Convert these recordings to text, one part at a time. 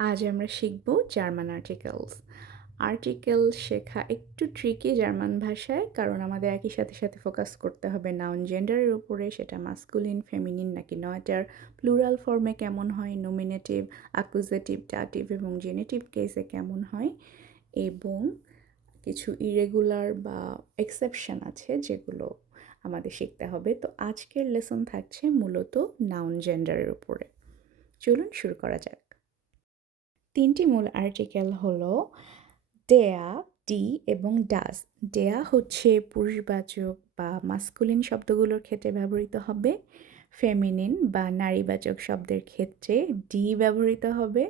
আজ আমরা শিখব জার্মান আর্টিকেলস। আর্টিকেল শেখা একটু ট্রিকি জার্মান ভাষায়, কারণ আমাদের একই সাথে সাথে ফোকাস করতে হবে নাউন জেন্ডারের উপরে, সেটা মাস্কুলিন, ফেমিনিন নাকি নয়টার, প্লুরাল ফর্মে কেমন হয়, নমিনেটিভ, অ্যাকুজেটিভ, ডাটিভ এবং জেনেটিভ কেসে কেমন হয়, এবং কিছু ইরেগুলার বা এক্সেপশন আছে যেগুলো আমাদের শিখতে হবে। তো আজকের লেসন থাকছে মূলত নাউন জেন্ডারের উপরে। চলুন শুরু করা যাক। তিনটি মূল আর্টিকেল হলো দেয়া, ডি এবং ডাস। দেয়া হচ্ছে পুরুষবাচক বা মাস্কুলিন শব্দগুলোর ক্ষেত্রে ব্যবহৃত হবে, ফেমিনিন বা নারীবাচক শব্দের ক্ষেত্রে ডি ব্যবহৃত হবে,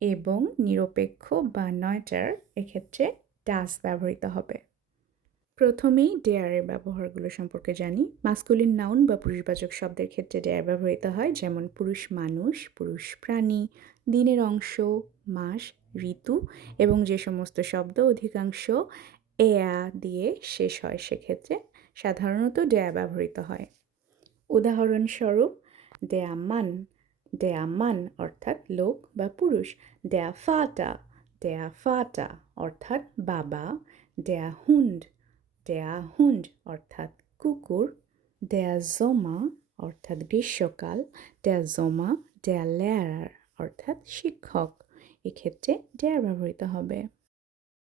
এবং নিরপেক্ষ বা নয়টার এক্ষেত্রে ডাস ব্যবহৃত হবে। প্রথমেই ডেয়ারের ব্যবহারগুলো সম্পর্কে জানি। মাস্কুলিন নাউন বা পুরুষবাচক শব্দের ক্ষেত্রে ডেয়ার ব্যবহৃত হয়, যেমন পুরুষ মানুষ, পুরুষ প্রাণী, দিনের অংশ, মাস, ঋতু এবং যে সমস্ত শব্দ অধিকাংশ এয়া দিয়ে শেষ হয় সেক্ষেত্রে সাধারণত ডেয়া ব্যবহৃত হয়। উদাহরণস্বরূপ দেয়া মান অর্থাৎ লোক বা পুরুষ, দেয়া ফাটা অর্থাৎ বাবা, দেয়া হুন্ড অর্থাৎ কুকুর, দেয়া জোমা অর্থাৎ গ্রীষ্মকাল, দেয়া লেয়ারার অর্থাৎ শিক্ষক। এক্ষেত্রে ডেয়ার ব্যবহৃত হবে।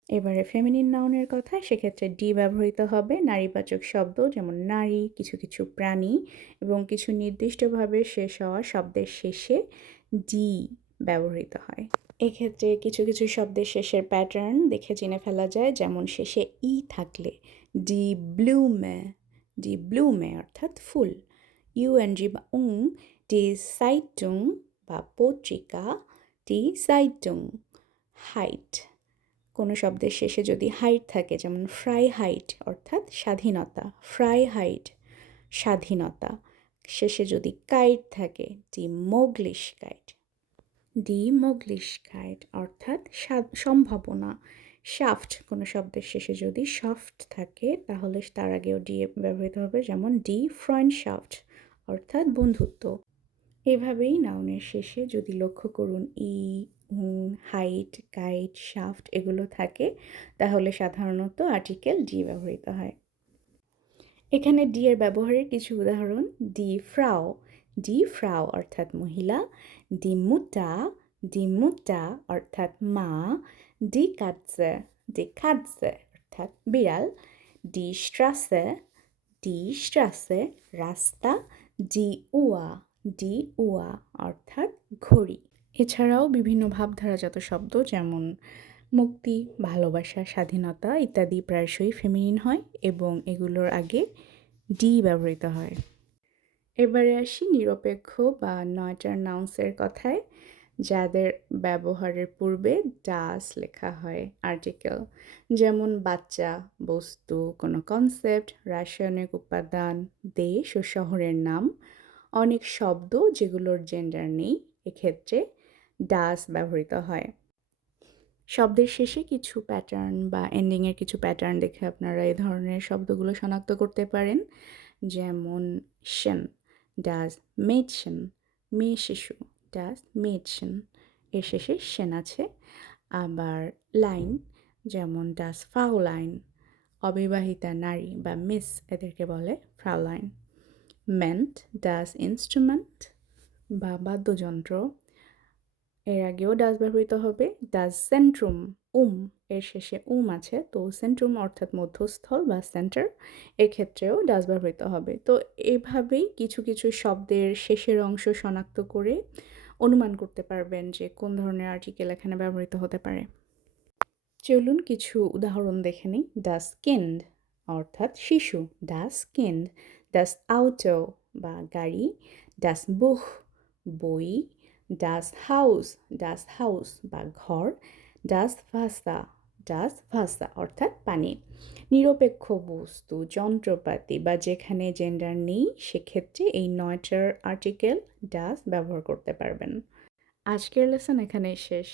এবারে ফেমিনিন নাউনের কথা, সেক্ষেত্রে ডি ব্যবহৃত হবে। নারীবাচক শব্দ যেমন নারী, কিছু কিছু প্রাণী এবং কিছু নির্দিষ্টভাবে শেষ হওয়া শব্দের শেষে ডি ব্যবহৃত হয়। এক্ষেত্রে কিছু কিছু শব্দের শেষের প্যাটার্ন দেখে চিনে ফেলা যায়, যেমন শেষে ই থাকলে ডি ব্লুমে অর্থাৎ ফুল, ইউএনজি বা ডি সাইটুং বা পত্রিকা, ডি সাইটুং, হাইট। কোনো শব্দের শেষে যদি হাইট থাকে, যেমন ফ্রাইহাইট অর্থাৎ স্বাধীনতা, ফ্রাইহাইট স্বাধীনতা। শেষে যদি কাইট থাকে, ডি মোগলিশকাইট অর্থাৎ সম্ভাবনা। শাফট, কোনো শব্দের শেষে যদি শাফট থাকে তাহলে তার আগেও ডি ব্যবহৃত হবে, যেমন ডি ফ্রেন্ডশাফট অর্থাৎ বন্ধুত্ব। এভাবেই নাউনের শেষে যদি লক্ষ্য করুন ই, হাইট, কাইট, শাফট এগুলো থাকে তাহলে সাধারণত আর্টিকেল ডি ব্যবহৃত হয়। এখানে ডি এর ব্যবহারের কিছু উদাহরণ: ডি ফ্রাও অর্থাৎ মহিলা, ডি মুটা অর্থাৎ মা, ডি কাটজে অর্থাৎ বিড়াল, ডি স্ট্রাসে রাস্তা, ডি উয়া অর্থাৎ ঘড়ি। এছাড়াও বিভিন্ন ভাবধারাজাত শব্দ যেমন মুক্তি, ভালোবাসা, স্বাধীনতা ইত্যাদি প্রায়শই ফেমিনিন হয় এবং এগুলোর আগে ডি ব্যবহৃত হয়। এবারে আসি নিরপেক্ষ বা নয়টার নাউন্সের কথায়, যাদের ব্যবহারের পূর্বে ডাস লেখা হয় আর্টিকেল, যেমন বাচ্চা, বস্তু, কোনো কনসেপ্ট, রাসায়নিক উপাদান, দেশ ও শহরের নাম। অনেক শব্দ যেগুলোর জেন্ডার নেই, এক্ষেত্রে ডাস ব্যবহৃত হয়। শব্দের শেষে কিছু প্যাটার্ন বা এন্ডিংয়ের কিছু প্যাটার্ন দেখে আপনারা এই ধরনের শব্দগুলো শনাক্ত করতে পারেন, যেমন শেন, ডাস মেডশেন, মেয়ে শিশু, ডাস মেডশেন, এর শেষে শেন আছে। আবার লাইন, যেমন ডাস ফাউলাইন, অবিবাহিতা নারী বা মিস এদেরকে বলে ফ্রাউলাইন। মেন্ট, ডাস ইনস্ট্রুমেন্ট বা বাদ্যযন্ত্র, এর আগেও ডাস ব্যবহৃত হবে। ডাস সেন্ট্রুম, এর শেষে আছে, তো সেন্ট্রুম অর্থাৎ মধ্যস্থল বা সেন্টার, এক্ষেত্রেও ডাস ব্যবহৃত হবে। তো এভাবেই কিছু কিছু শব্দের শেষের অংশ শনাক্ত করে অনুমান করতে পারবেন যে কোন ধরনের আর্টিকেল এখানে ব্যবহৃত হতে পারে। চলুন কিছু উদাহরণ দেখে নিই। ডাস কিন্ড অর্থাৎ শিশু, ডাস আউটো বা গাড়ি, ডাস বুখ বই, ডাস হাউস বা ঘর, ডাস ভাসা অর্থাৎ পানি। নিরপেক্ষ বস্তু, যন্ত্রপাতি বা যেখানে জেন্ডার নেই সেক্ষেত্রে এই নয়টার আর্টিকেল ডাস ব্যবহার করতে পারবেন। আজকের লেসন এখানেই শেষ।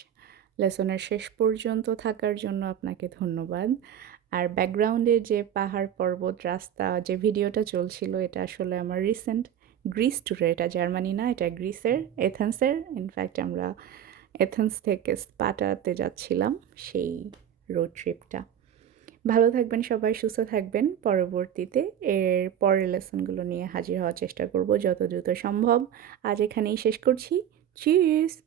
লেসনের শেষ পর্যন্ত থাকার জন্য আপনাকে ধন্যবাদ। আর ব্যাকগ্রাউন্ডে যে পাহাড় পর্বত রাস্তা যে ভিডিওটা চলছিল, এটা আসলে আমার রিসেন্ট গ্রিস ট্যুরে, এটা জার্মানি না, এটা গ্রিসের এথেন্সের। ইনফ্যাক্ট আমরা এথেন্স থেকে স্পাটাতে যাচ্ছিলাম, সেই রোড ট্রিপটা। ভালো থাকবেন সবাই, সুস্থ থাকবেন। পরবর্তীতে এর পরের লেসনগুলো নিয়ে হাজির হওয়ার চেষ্টা করব যত দ্রুত সম্ভব। আজ এখানেই শেষ করছি। চিয়ার্স!